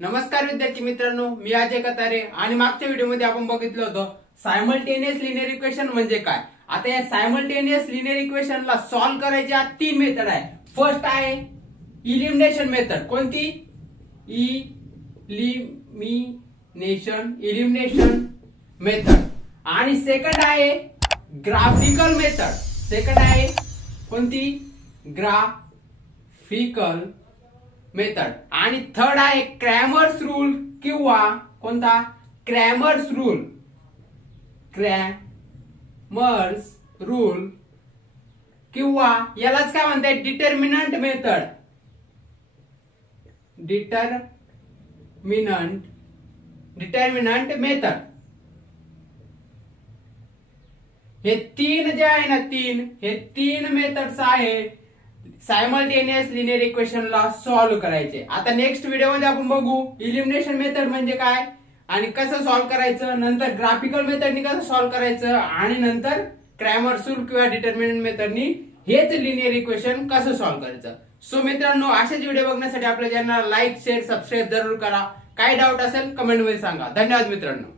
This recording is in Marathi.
नमस्कार विद्यार्थी मित्रांनो, मी अजय कतारे आणि मागच्या व्हिडिओमध्ये आपण बघितलं होतं सायमल्टेनियस लिनियर इक्वेशन म्हणजे काय। आता या सायमल्टेनियस लिनियर इक्वेशनला सॉल्व्ह करायच्या तीन मेथड आहे। फर्स्ट आहे इलिमिनेशन मेथड। कोणती? Elimination method. आणि सेकंड आहे ग्राफिकल मेथड। सेकंड आहे कोणती? Graphical method. आणि थर्ड आहे क्रॅमर्स रूल किंवा कोणता? Cramer's rule. क्रॅमर्स रूल किंवा यालाच काय म्हणतात? Determinant method. Determinant method. हे तीन जे आहे ना, हे तीन मेथड्स आहे सायमल्टेनियस लिनियर इक्वेशनला सॉल्व्ह करायचे। आता नेक्स्ट व्हिडिओ मध्ये आपण बघू इलिमिनेशन मेथड म्हणजे काय आणि कसं सॉल्व्ह करायचं, नंतर ग्राफिकल मेथडनी कसं सॉल्व्ह करायचं आणि नंतर क्रॅमर्स रूल किंवा डिटर्मिनंट मेथडनी हेच लिनियर इक्वेशन कसं सॉल्व्ह करायचं। सो मित्रांनो, असेच व्हिडिओ बघण्यासाठी आपल्या चॅनलला लाईक, शेअर, सबस्क्राईब जरूर करा। काही डाऊट असेल कमेंट मध्ये सांगा। धन्यवाद मित्रांनो।